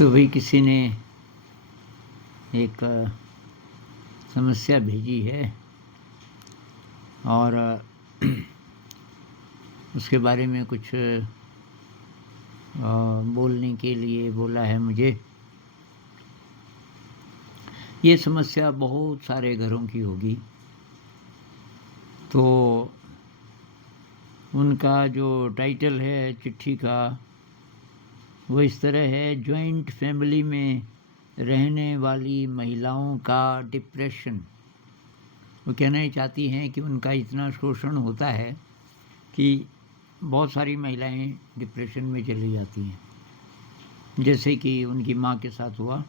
तो भाई किसी ने एक समस्या भेजी है और उसके बारे में कुछ बोलने के लिए बोला है मुझे। ये समस्या बहुत सारे घरों की होगी। तो उनका जो टाइटल है चिट्ठी का वो इस तरह है, जॉइंट फैमिली में रहने वाली महिलाओं का डिप्रेशन। वो कहना ही चाहती हैं कि उनका इतना शोषण होता है कि बहुत सारी महिलाएं डिप्रेशन में चली जाती हैं, जैसे कि उनकी माँ के साथ हुआ।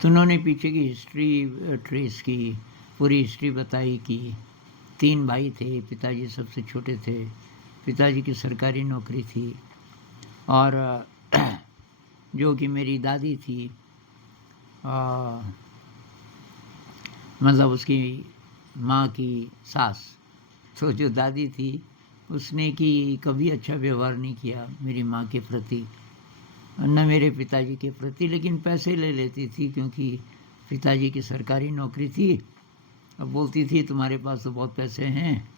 तो उन्होंने पीछे की हिस्ट्री ट्रेस की, पूरी हिस्ट्री बताई कि 3 भाई थे, पिताजी सबसे छोटे थे, पिताजी की सरकारी नौकरी थी और जो कि मेरी दादी थी, मतलब उसकी माँ की सास। तो जो दादी थी उसने कि कभी अच्छा व्यवहार नहीं किया मेरी माँ के प्रति, न मेरे पिताजी के प्रति, लेकिन पैसे ले लेती थी क्योंकि पिताजी की सरकारी नौकरी थी। अब बोलती थी तुम्हारे पास तो बहुत पैसे हैं,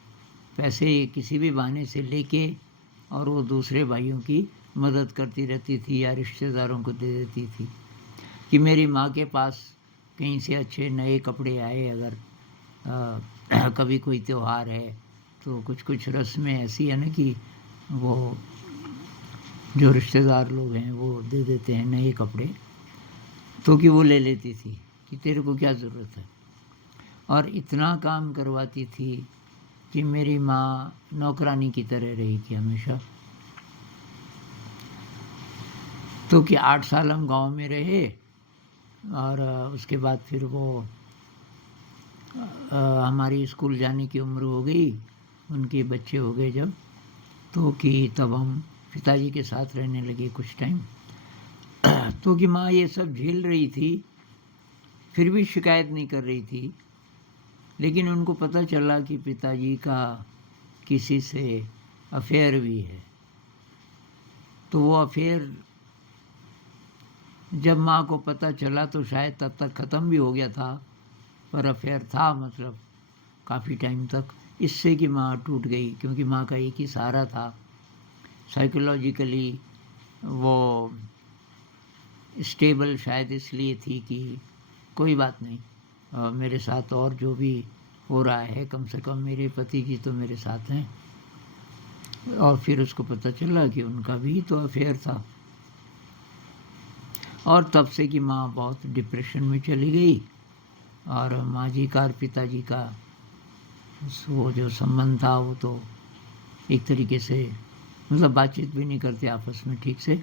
पैसे किसी भी बहाने से लेके और वो दूसरे भाइयों की मदद करती रहती थी या रिश्तेदारों को दे देती थी। कि मेरी माँ के पास कहीं से अच्छे नए कपड़े आए, अगर कभी कोई त्यौहार है तो कुछ रस्में ऐसी है ना कि वो जो रिश्तेदार लोग हैं वो दे देते हैं नए कपड़े, तो कि वो ले लेती थी कि तेरे को क्या ज़रूरत है। और इतना काम करवाती थी कि मेरी माँ नौकरानी की तरह रही थी हमेशा। तो कि 8 साल हम गांव में रहे और उसके बाद फिर वो हमारी स्कूल जाने की उम्र हो गई, उनके बच्चे हो गए जब, तो कि तब हम पिताजी के साथ रहने लगे कुछ टाइम। तो कि माँ ये सब झेल रही थी, फिर भी शिकायत नहीं कर रही थी। लेकिन उनको पता चला कि पिताजी का किसी से अफेयर भी है। तो वो अफेयर जब माँ को पता चला तो शायद तब तक ख़त्म भी हो गया था, पर अफेयर था, मतलब काफ़ी टाइम तक। इससे कि माँ टूट गई, क्योंकि माँ का एक ही सहारा था। साइकोलॉजिकली वो स्टेबल शायद इसलिए थी कि कोई बात नहीं, मेरे साथ और जो भी हो रहा है कम से कम मेरे पति जी तो मेरे साथ हैं। और फिर उसको पता चला कि उनका भी तो अफेयर था, और तब से कि माँ बहुत डिप्रेशन में चली गई। और माँ जी का और पिताजी का वो जो संबंध था वो तो एक तरीके से, मतलब बातचीत भी नहीं करते आपस में ठीक से।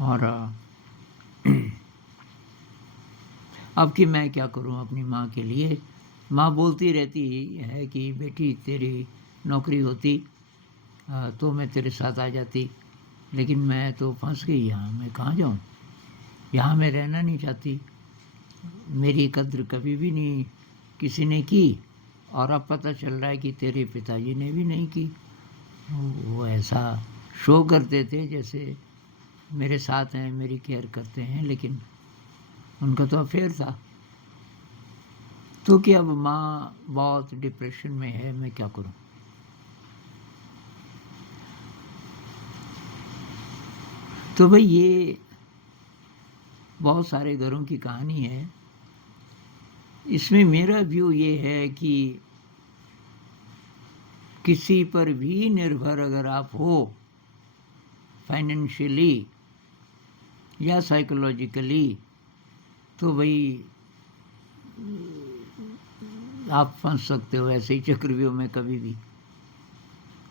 और अब कि मैं क्या करूं अपनी माँ के लिए। माँ बोलती रहती है कि बेटी तेरी नौकरी होती तो मैं तेरे साथ आ जाती, लेकिन मैं तो फंस गई यहाँ, मैं कहाँ जाऊँ, यहाँ मैं रहना नहीं चाहती। मेरी कद्र कभी भी नहीं किसी ने की, और अब पता चल रहा है कि तेरे पिताजी ने भी नहीं की। वो ऐसा शो करते थे जैसे मेरे साथ हैं, मेरी केयर करते हैं, लेकिन उनका तो अफेयर था। तो कि अब माँ बहुत डिप्रेशन में है, मैं क्या करूं। तो भाई ये बहुत सारे घरों की कहानी है। इसमें मेरा व्यू ये है कि किसी पर भी निर्भर अगर आप हो, फाइनेंशियली या साइकोलॉजिकली, तो भाई आप फंस सकते हो ऐसे ही चक्रव्यूह में कभी भी।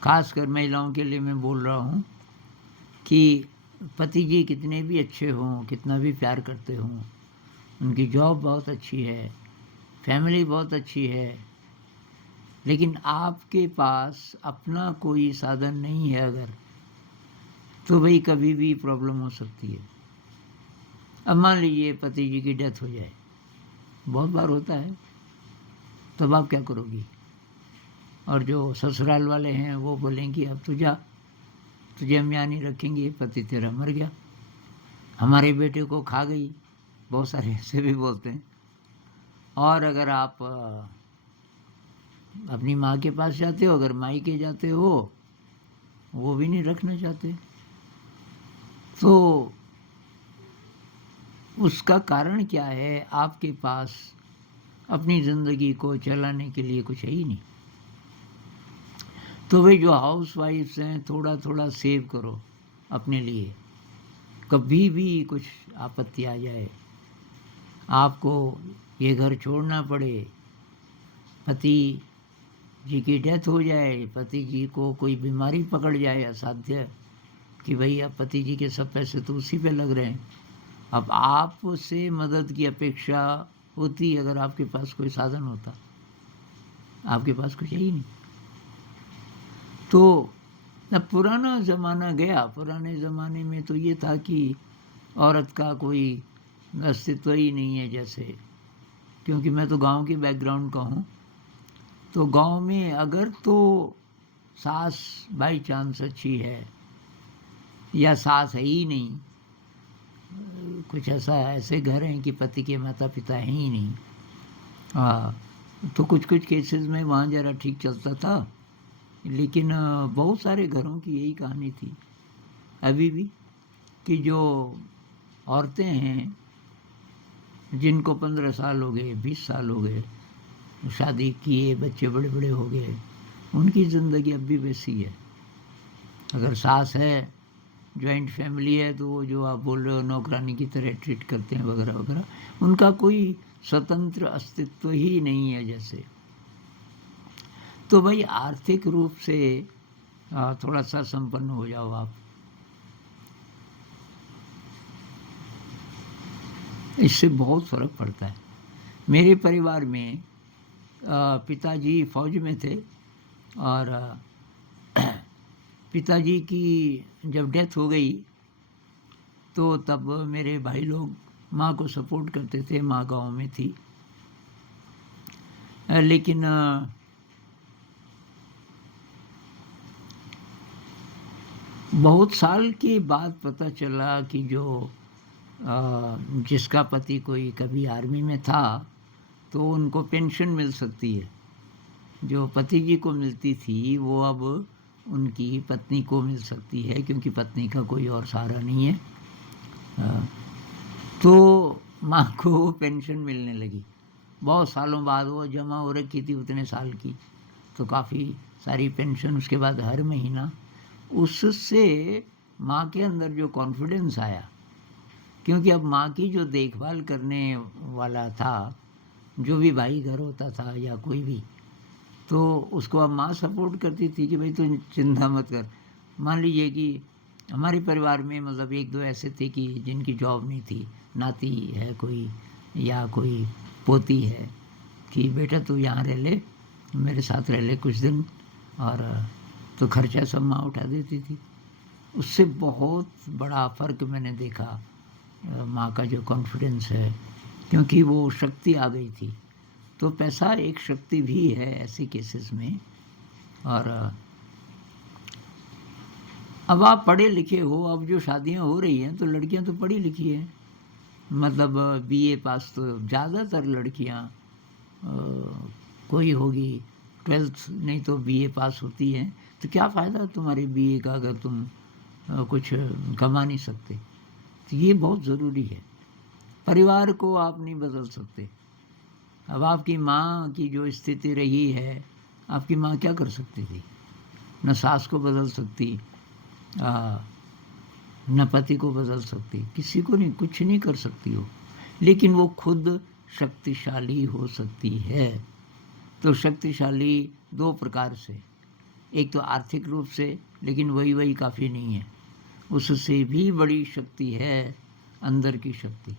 खासकर महिलाओं के लिए मैं बोल रहा हूँ कि पति जी कितने भी अच्छे हों, कितना भी प्यार करते हों, उनकी जॉब बहुत अच्छी है, फैमिली बहुत अच्छी है, लेकिन आपके पास अपना कोई साधन नहीं है अगर, तो भाई कभी भी प्रॉब्लम हो सकती है। अब मान लीजिए पति जी की डेथ हो जाए, बहुत बार होता है, तब आप क्या करोगी। और जो ससुराल वाले हैं वो बोलेंगे अब तू जा, तुझे हम यहाँ नहीं रखेंगे, पति तेरा मर गया। हमारे बेटे को खा गई, बहुत सारे ऐसे भी बोलते हैं। और अगर आप अपनी माँ के पास जाते हो, अगर मायके जाते हो, वो भी नहीं रखना चाहते। तो उसका कारण क्या है? आपके पास अपनी ज़िंदगी को चलाने के लिए कुछ है ही नहीं। तो वे जो हाउस वाइफ्स हैं, थोड़ा थोड़ा सेव करो अपने लिए, कभी भी कुछ आपत्ति आ जाए, आपको ये घर छोड़ना पड़े, पति जी की डेथ हो जाए, पति जी को कोई बीमारी पकड़ जाए असाध्य, कि भाई अब पति जी के सब पैसे तो उसी पे लग रहे हैं, अब आपसे मदद की अपेक्षा होती अगर आपके पास कोई साधन होता। आपके पास कुछ है ही नहीं। तो अब पुराना ज़माना गया। पुराने ज़माने में तो ये था कि औरत का कोई अस्तित्व ही नहीं है। जैसे, क्योंकि मैं तो गांव के बैकग्राउंड का हूँ, तो गांव में अगर तो सास बाई चांस अच्छी है या सास है ही नहीं, कुछ ऐसे घर हैं कि पति के माता पिता हैं ही नहीं, हाँ, तो कुछ कुछ केसेस में वहाँ ज़रा ठीक चलता था। लेकिन बहुत सारे घरों की यही कहानी थी अभी भी, कि जो औरतें हैं जिनको 15 साल हो गए, 20 साल हो गए, शादी किए, बच्चे बड़े बड़े हो गए, उनकी ज़िंदगी अब भी वैसी है। अगर सास है, जॉइंट फैमिली है, तो वो जो आप बोल रहे हो नौकरानी की तरह ट्रीट करते हैं वगैरह वगैरह, उनका कोई स्वतंत्र अस्तित्व ही नहीं है जैसे। तो भाई आर्थिक रूप से थोड़ा सा संपन्न हो जाओ आप, इससे बहुत फ़र्क पड़ता है। मेरे परिवार में पिताजी फौज में थे, और पिताजी की जब डेथ हो गई तो तब मेरे भाई लोग माँ को सपोर्ट करते थे। माँ गांव में थी, लेकिन बहुत साल के बाद पता चला कि जो जिसका पति कोई कभी आर्मी में था, तो उनको पेंशन मिल सकती है। जो पति जी को मिलती थी वो अब उनकी पत्नी को मिल सकती है, क्योंकि पत्नी का कोई और सहारा नहीं है। तो माँ को पेंशन मिलने लगी बहुत सालों बाद। वो जमा हो रखी थी उतने साल की, तो काफ़ी सारी पेंशन उसके बाद हर महीना। उससे माँ के अंदर जो कॉन्फिडेंस आया, क्योंकि अब माँ की जो देखभाल करने वाला था, जो भी भाई घर होता था या कोई भी, तो उसको अब माँ सपोर्ट करती थी कि भाई तू चिंता मत कर। मान लीजिए कि हमारे परिवार में मतलब एक दो ऐसे थे कि जिनकी जॉब नहीं थी, नाती है कोई या कोई पोती है, कि बेटा तू यहाँ रह ले, मेरे साथ रह ले कुछ दिन, और तो खर्चा सब माँ उठा देती थी। उससे बहुत बड़ा फ़र्क मैंने देखा, माँ का जो कॉन्फिडेंस है, क्योंकि वो शक्ति आ गई थी। तो पैसा एक शक्ति भी है ऐसे केसेस में। और अब आप पढ़े लिखे हो, अब जो शादियां हो रही हैं तो लड़कियां तो पढ़ी लिखी हैं, मतलब बीए पास तो ज़्यादातर लड़कियां, कोई होगी 12th नहीं तो बीए पास होती हैं। तो क्या फ़ायदा तुम्हारे बीए का अगर तुम कुछ कमा नहीं सकते। तो ये बहुत ज़रूरी है। परिवार को आप नहीं बदल सकते। अब आपकी माँ की जो स्थिति रही है, आपकी माँ क्या कर सकती थी? न सास को बदल सकती, न पति को बदल सकती, किसी को नहीं, कुछ नहीं कर सकती हो। लेकिन वो खुद शक्तिशाली हो सकती है। तो शक्तिशाली दो प्रकार से, एक तो आर्थिक रूप से, लेकिन वही काफ़ी नहीं है, उससे भी बड़ी शक्ति है अंदर की शक्ति।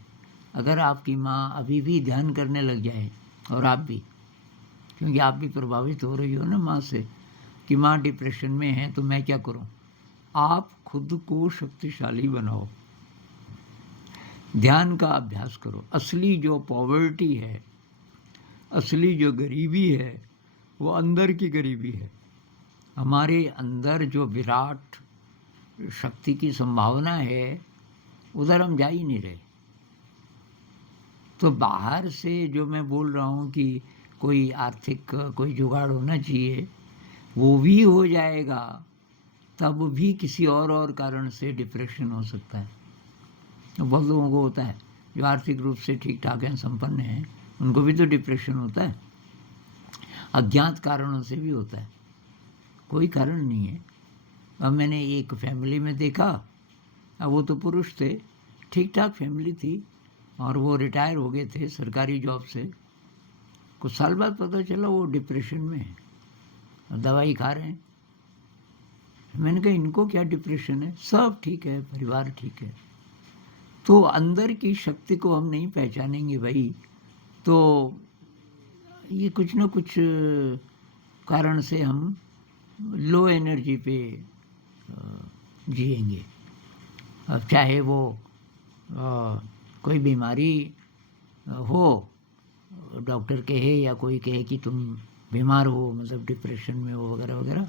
अगर आपकी माँ अभी भी ध्यान करने लग जाए, और आप भी, क्योंकि आप भी प्रभावित हो रही हो ना माँ से, कि माँ डिप्रेशन में है तो मैं क्या करूँ, आप खुद को शक्तिशाली बनाओ, ध्यान का अभ्यास करो। असली जो पॉवर्टी है, असली जो गरीबी है, वो अंदर की गरीबी है। हमारे अंदर जो विराट शक्ति की संभावना है, उधर हम जा ही नहीं रहे। तो बाहर से जो मैं बोल रहा हूँ कि कोई आर्थिक कोई जुगाड़ होना चाहिए, वो भी हो जाएगा, तब भी किसी और कारण से डिप्रेशन हो सकता है। तो बहुत लोगों को होता है, जो आर्थिक रूप से ठीक ठाक हैं, संपन्न हैं, उनको भी तो डिप्रेशन होता है। अज्ञात कारणों से भी होता है, कोई कारण नहीं है। अब मैंने एक फैमिली में देखा, अब वो तो पुरुष थे, ठीक ठाक फैमिली थी, और वो रिटायर हो गए थे सरकारी जॉब से। कुछ साल बाद पता चला वो डिप्रेशन में है, दवाई खा रहे हैं। मैंने कहा इनको क्या डिप्रेशन है, सब ठीक है, परिवार ठीक है। तो अंदर की शक्ति को हम नहीं पहचानेंगे भाई, तो ये कुछ न कुछ कारण से हम लो एनर्जी पे जिएंगे। अब चाहे वो कोई बीमारी हो, डॉक्टर कहे या कोई कहे कि तुम बीमार हो, मतलब डिप्रेशन में हो वगैरह वगैरह,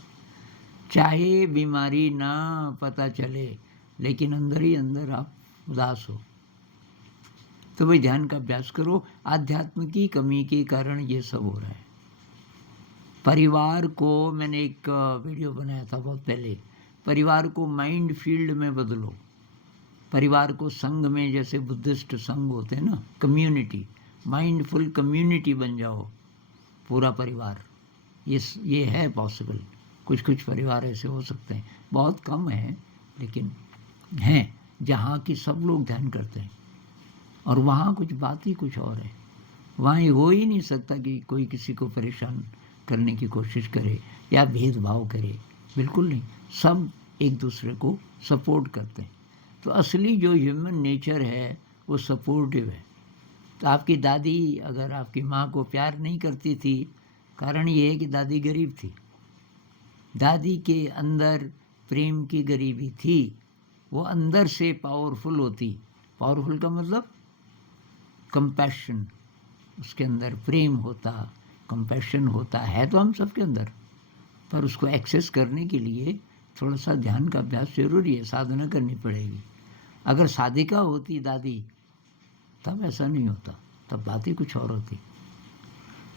चाहे बीमारी ना पता चले, लेकिन अंदर ही अंदर आप उदास हो, तो भाई ध्यान का अभ्यास करो। आध्यात्म की कमी के कारण ये सब हो रहा है। परिवार को, मैंने एक वीडियो बनाया था बहुत पहले, परिवार को माइंड फील्ड में बदलो। परिवार को संघ में, जैसे बुद्धिस्ट संघ होते हैं ना, कम्युनिटी, माइंडफुल कम्युनिटी बन जाओ, पूरा परिवार। ये है पॉसिबल। कुछ कुछ परिवार ऐसे हो सकते हैं, बहुत कम है, लेकिन हैं जहाँ की सब लोग ध्यान करते हैं, और वहाँ कुछ बात ही कुछ और है। वहाँ ये हो ही नहीं सकता कि कोई किसी को परेशान करने की कोशिश करे या भेदभाव करे, बिल्कुल नहीं। सब एक दूसरे को सपोर्ट करते हैं। तो असली जो ह्यूमन नेचर है वो सपोर्टिव है। तो आपकी दादी अगर आपकी माँ को प्यार नहीं करती थी, कारण ये है कि दादी गरीब थी। दादी के अंदर प्रेम की गरीबी थी, वो अंदर से पावरफुल होती। पावरफुल का मतलब कंपैशन, उसके अंदर प्रेम होता, कंपैशन होता है, तो हम सबके अंदर, पर उसको एक्सेस करने के लिए थोड़ा सा ध्यान का अभ्यास जरूरी है, साधना करनी पड़ेगी। अगर साधिका होती दादी, तब ऐसा नहीं होता, तब बात ही कुछ और होती।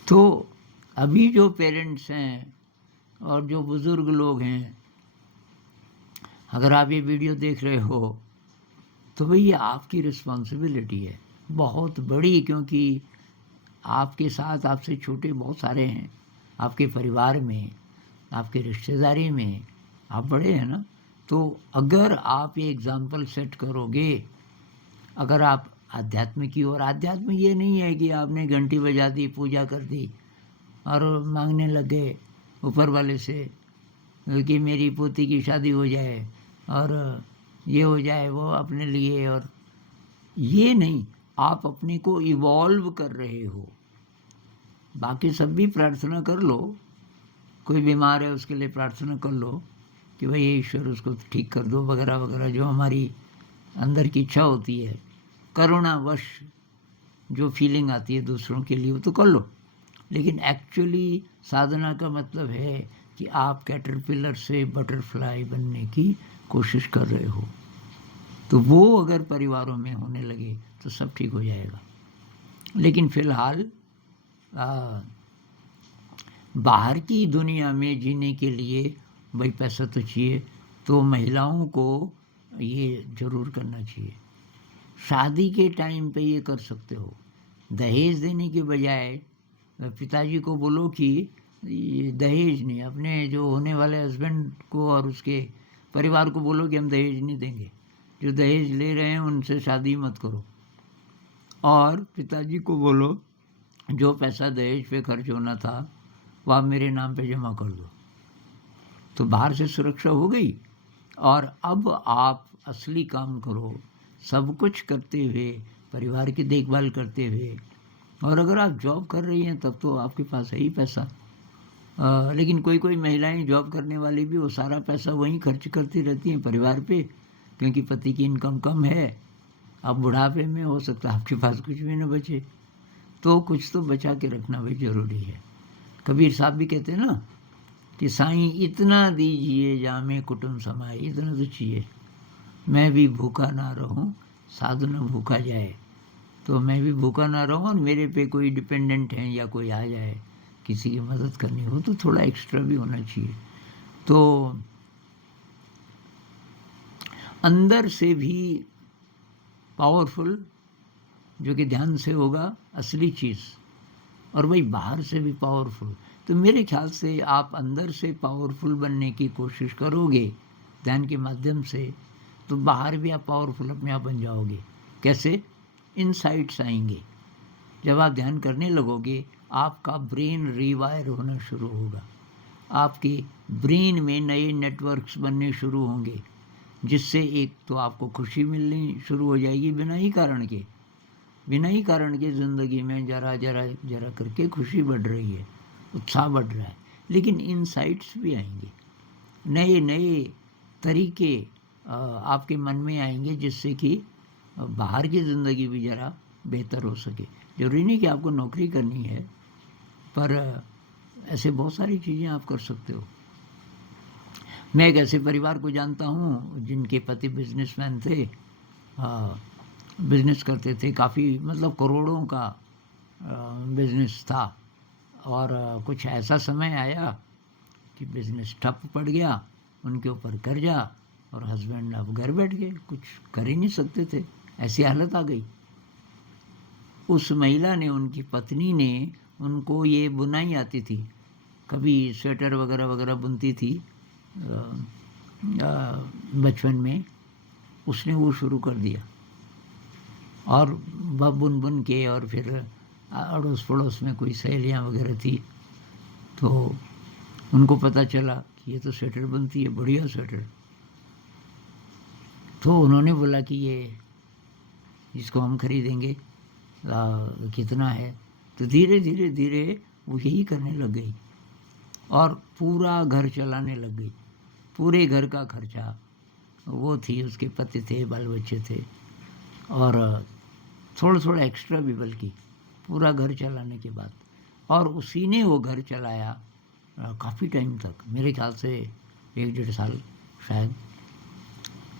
तो अभी जो पेरेंट्स हैं और जो बुज़ुर्ग लोग हैं, अगर आप ये वीडियो देख रहे हो, तो भाई ये आपकी रिस्पॉन्सिबिलिटी है बहुत बड़ी, क्योंकि आपके साथ आपसे छोटे बहुत सारे हैं, आपके परिवार में, आपके रिश्तेदारी में, आप बड़े हैं ना। तो अगर आप ये एग्ज़ाम्पल सेट करोगे, अगर आप आध्यात्म की ओर, आध्यात्म ये नहीं है कि आपने घंटी बजा दी, पूजा कर दी और मांगने लग गए ऊपर वाले से कि मेरी पोती की शादी हो जाए और ये हो जाए वो अपने लिए, और ये नहीं। आप अपने को इवॉल्व कर रहे हो। बाकी सब भी प्रार्थना कर लो, कोई बीमार है उसके लिए प्रार्थना कर लो कि भाई ईश्वर उसको ठीक कर दो वगैरह वगैरह, जो हमारी अंदर की इच्छा होती है, करुणावश जो फीलिंग आती है दूसरों के लिए, वो तो कर लो। लेकिन एक्चुअली साधना का मतलब है कि आप कैटरपिलर से बटरफ्लाई बनने की कोशिश कर रहे हो। तो वो अगर परिवारों में होने लगे तो सब ठीक हो जाएगा। लेकिन फिलहाल बाहर की दुनिया में जीने के लिए भाई पैसा तो चाहिए, तो महिलाओं को ये ज़रूर करना चाहिए। शादी के टाइम पे ये कर सकते हो। दहेज देने के बजाय पिताजी को बोलो कि ये दहेज नहीं, अपने जो होने वाले हस्बैंड को और उसके परिवार को बोलो कि हम दहेज नहीं देंगे, जो दहेज ले रहे हैं उनसे शादी मत करो। और पिताजी को बोलो जो पैसा दहेज पे खर्च होना था वह आप मेरे नाम पे जमा कर दो। तो बाहर से सुरक्षा हो गई, और अब आप असली काम करो, सब कुछ करते हुए, परिवार की देखभाल करते हुए। और अगर आप जॉब कर रही हैं तब तो आपके पास है ही पैसा। लेकिन कोई कोई महिलाएं जॉब करने वाली भी वो सारा पैसा वहीं खर्च करती रहती हैं परिवार पे, क्योंकि पति की इनकम कम है। अब बुढ़ापे में हो सकता है आपके पास कुछ भी न बचे, तो कुछ तो बचा के रखना भी ज़रूरी है। कबीर साहब भी कहते हैं ना कि साईं इतना दीजिए जामे कुटुंब समाए, इतना तो चाहिए, मैं भी भूखा ना रहूं साधु न भूखा जाए, तो मैं भी भूखा ना रहूं और मेरे पे कोई डिपेंडेंट है या कोई आ जाए किसी की मदद करनी हो तो थोड़ा एक्स्ट्रा भी होना चाहिए। तो अंदर से भी पावरफुल, जो कि ध्यान से होगा असली चीज़, और वही बाहर से भी पावरफुल। तो मेरे ख्याल से आप अंदर से पावरफुल बनने की कोशिश करोगे ध्यान के माध्यम से, तो बाहर भी आप पावरफुल अपने आप बन जाओगे। कैसे? इनसाइट्स आएंगे। जब आप ध्यान करने लगोगे आपका ब्रेन रिवायर होना शुरू होगा, आपके ब्रेन में नए नेटवर्क्स बनने शुरू होंगे, जिससे एक तो आपको खुशी मिलनी शुरू हो जाएगी बिना ही कारण के ज़िंदगी में जरा जरा जरा करके खुशी बढ़ रही है, उत्साह बढ़ रहा है। लेकिन इनसाइट्स भी आएंगे, नए नए तरीके आपके मन में आएंगे, जिससे कि बाहर की ज़िंदगी भी ज़रा बेहतर हो सके। ज़रूरी नहीं कि आपको नौकरी करनी है, पर ऐसे बहुत सारी चीज़ें आप कर सकते हो। मैं एक ऐसे परिवार को जानता हूँ जिनके पति बिजनेसमैन थे, बिजनेस करते थे, काफ़ी मतलब करोड़ों का बिजनेस था। और कुछ ऐसा समय आया कि बिजनेस ठप पड़ गया, उनके ऊपर कर्जा, और हस्बैंड अब घर बैठ गए, कुछ कर ही नहीं सकते थे, ऐसी हालत आ गई। उस महिला ने, उनकी पत्नी ने, उनको ये बुनाई आती थी, कभी स्वेटर वगैरह वगैरह बुनती थी बचपन में, उसने वो शुरू कर दिया। और बुन बुन के, और फिर अड़ोस पड़ोस में कोई सहेलियाँ वगैरह थी, तो उनको पता चला कि ये तो स्वेटर बनती है, बढ़िया स्वेटर। तो उन्होंने बोला कि ये इसको हम खरीदेंगे, कितना है? तो धीरे धीरे धीरे वो यही करने लग गई और पूरा घर चलाने लग गई। पूरे घर का खर्चा वो थी, उसके पति थे, बाल बच्चे थे, और थोड़ा थोड़ा एक्स्ट्रा भी, बल्कि पूरा घर चलाने के बाद। और उसी ने वो घर चलाया काफ़ी टाइम तक, मेरे ख्याल से 1-1.5 साल शायद।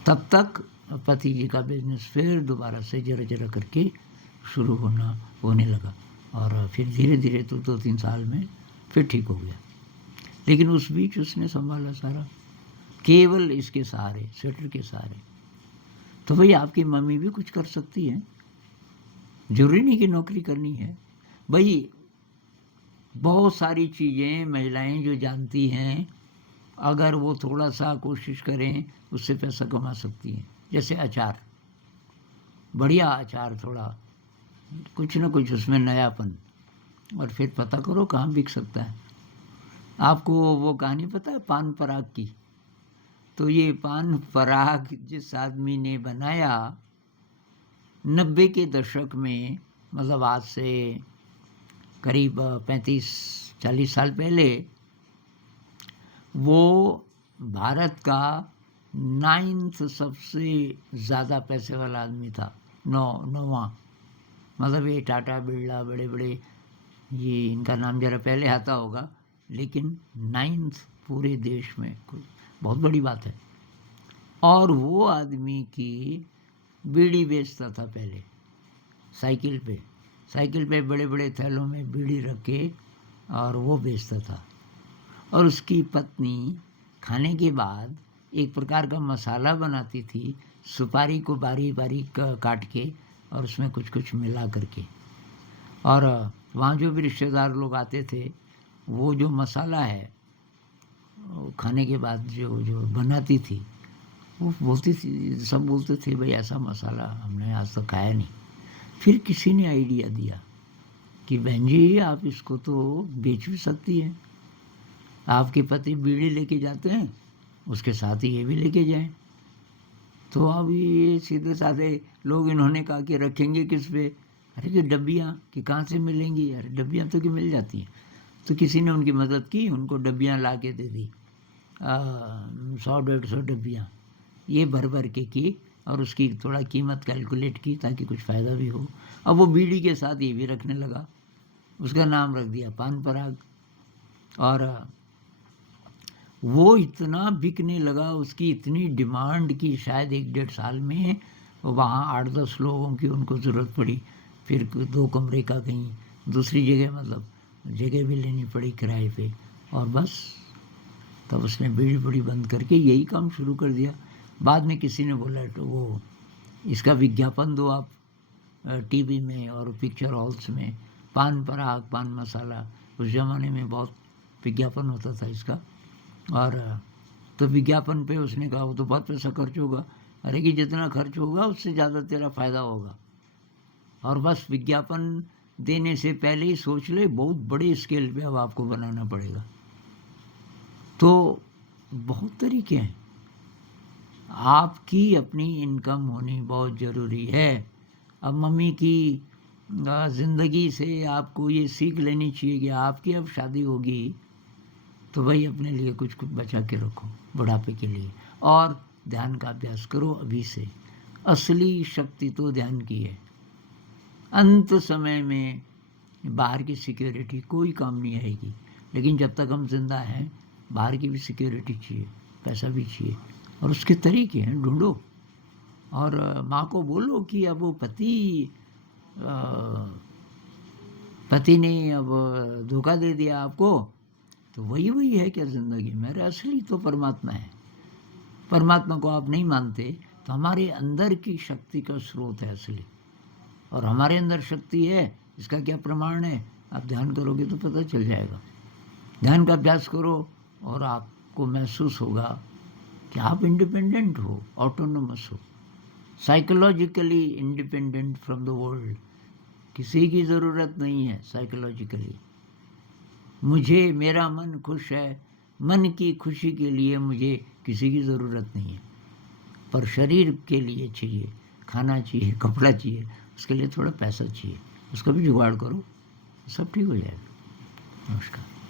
तब तक पति जी का बिजनेस फिर दोबारा से जरा जरा करके शुरू होने लगा, और फिर धीरे धीरे तो 2-3 साल में फिर ठीक हो गया। लेकिन उस बीच उसने संभाला सारा, केवल इसके सहारे, स्वेटर के सहारे। तो भाई आपकी मम्मी भी कुछ कर सकती है, जरूरी नहीं कि नौकरी करनी है। भाई बहुत सारी चीज़ें महिलाएं जो जानती हैं, अगर वो थोड़ा सा कोशिश करें उससे पैसा कमा सकती हैं। जैसे अचार, बढ़िया अचार, थोड़ा कुछ ना कुछ उसमें नयापन, और फिर पता करो कहाँ बिक सकता है। आपको वो कहानी पता है पान पराग की? तो ये पान पराग जिस आदमी ने बनाया 90 के दशक में, मतलब आज से करीब 35-40 साल पहले, वो भारत का 9th सबसे ज़्यादा पैसे वाला आदमी था, 9वां। मतलब ये टाटा बिरला बड़े बड़े, ये इनका नाम जरा पहले आता होगा, लेकिन 9th पूरे देश में, कोई बहुत बड़ी बात है। और वो आदमी की बीड़ी बेचता था पहले, साइकिल पे बड़े बड़े थैलों में बीड़ी रख के, और वो बेचता था। और उसकी पत्नी खाने के बाद एक प्रकार का मसाला बनाती थी, सुपारी को बारीक बारीक काट के, और उसमें कुछ कुछ मिला करके। और वहाँ जो भी रिश्तेदार लोग आते थे, वो जो मसाला है खाने के बाद जो बनाती थी, वो बोलती थी, सब बोलते थे भाई ऐसा मसाला हमने आज तक खाया नहीं। फिर किसी ने आइडिया दिया कि बहन जी आप इसको तो बेच भी सकती हैं, आपके पति बीड़ी लेके जाते हैं, उसके साथ ही ये भी लेके जाएं। तो अब ये सीधे साधे लोग इन्होंने कहा कि रखेंगे किस पे? अरे कि डब्बियाँ, कि कहाँ से मिलेंगी? अरे डब्बियाँ तो कि मिल जाती हैं। तो किसी ने उनकी मदद की, उनको डब्बियाँ ला के दे दी, 100-150 डब्बियाँ ये भर भर के की, और उसकी थोड़ा कीमत कैलकुलेट की ताकि कुछ फ़ायदा भी हो। अब वो बीड़ी के साथ ये भी रखने लगा, उसका नाम रख दिया पान पराग। और वो इतना बिकने लगा, उसकी इतनी डिमांड की शायद 1-1.5 साल में और वहाँ 8-10 लोगों की उनको ज़रूरत पड़ी, फिर 2 कमरे का कहीं दूसरी जगह, मतलब जगह भी लेनी पड़ी किराए पे, और बस तब उसने बीड़ी बड़ी बंद करके यही काम शुरू कर दिया। बाद में किसी ने बोला तो वो इसका विज्ञापन दो आप टीवी में और पिक्चर हॉल्स में, पान पराग, पान मसाला, उस ज़माने में बहुत विज्ञापन होता था इसका। और तो विज्ञापन पे उसने कहा वो तो बहुत पैसा खर्च होगा। अरे कि जितना खर्च होगा उससे ज़्यादा तेरा फ़ायदा होगा, और बस विज्ञापन देने से पहले ही सोच ले बहुत बड़े स्केल पे अब आपको बनाना पड़ेगा। तो बहुत तरीके हैं, आपकी अपनी इनकम होनी बहुत ज़रूरी है। अब मम्मी की ज़िंदगी से आपको ये सीख लेनी चाहिए कि आपकी अब शादी होगी तो भाई अपने लिए कुछ कुछ बचा के रखो बुढ़ापे के लिए, और ध्यान का अभ्यास करो अभी से। असली शक्ति तो ध्यान की है। अंत समय में बाहर की सिक्योरिटी कोई काम नहीं आएगी, लेकिन जब तक हम जिंदा हैं बाहर की भी सिक्योरिटी चाहिए, पैसा भी चाहिए, और उसके तरीके हैं, ढूंढो। और माँ को बोलो कि अब वो पति ने अब धोखा दे दिया आपको, तो वही है क्या ज़िंदगी? मेरा असली तो परमात्मा है। परमात्मा को आप नहीं मानते तो हमारे अंदर की शक्ति का स्रोत है असली, और हमारे अंदर शक्ति है, इसका क्या प्रमाण है? आप ध्यान करोगे तो पता चल जाएगा। ध्यान का अभ्यास करो और आपको महसूस होगा कि आप इंडिपेंडेंट हो, ऑटोनोमस हो, psychologically independent from the world. किसी की ज़रूरत नहीं है साइकोलॉजिकली। मुझे, मेरा मन खुश है, मन की खुशी के लिए मुझे किसी की ज़रूरत नहीं है, पर शरीर के लिए चाहिए, खाना चाहिए, कपड़ा चाहिए, उसके लिए थोड़ा पैसा चाहिए, उसका भी जुगाड़ करो, सब ठीक हो जाएगा। नमस्कार।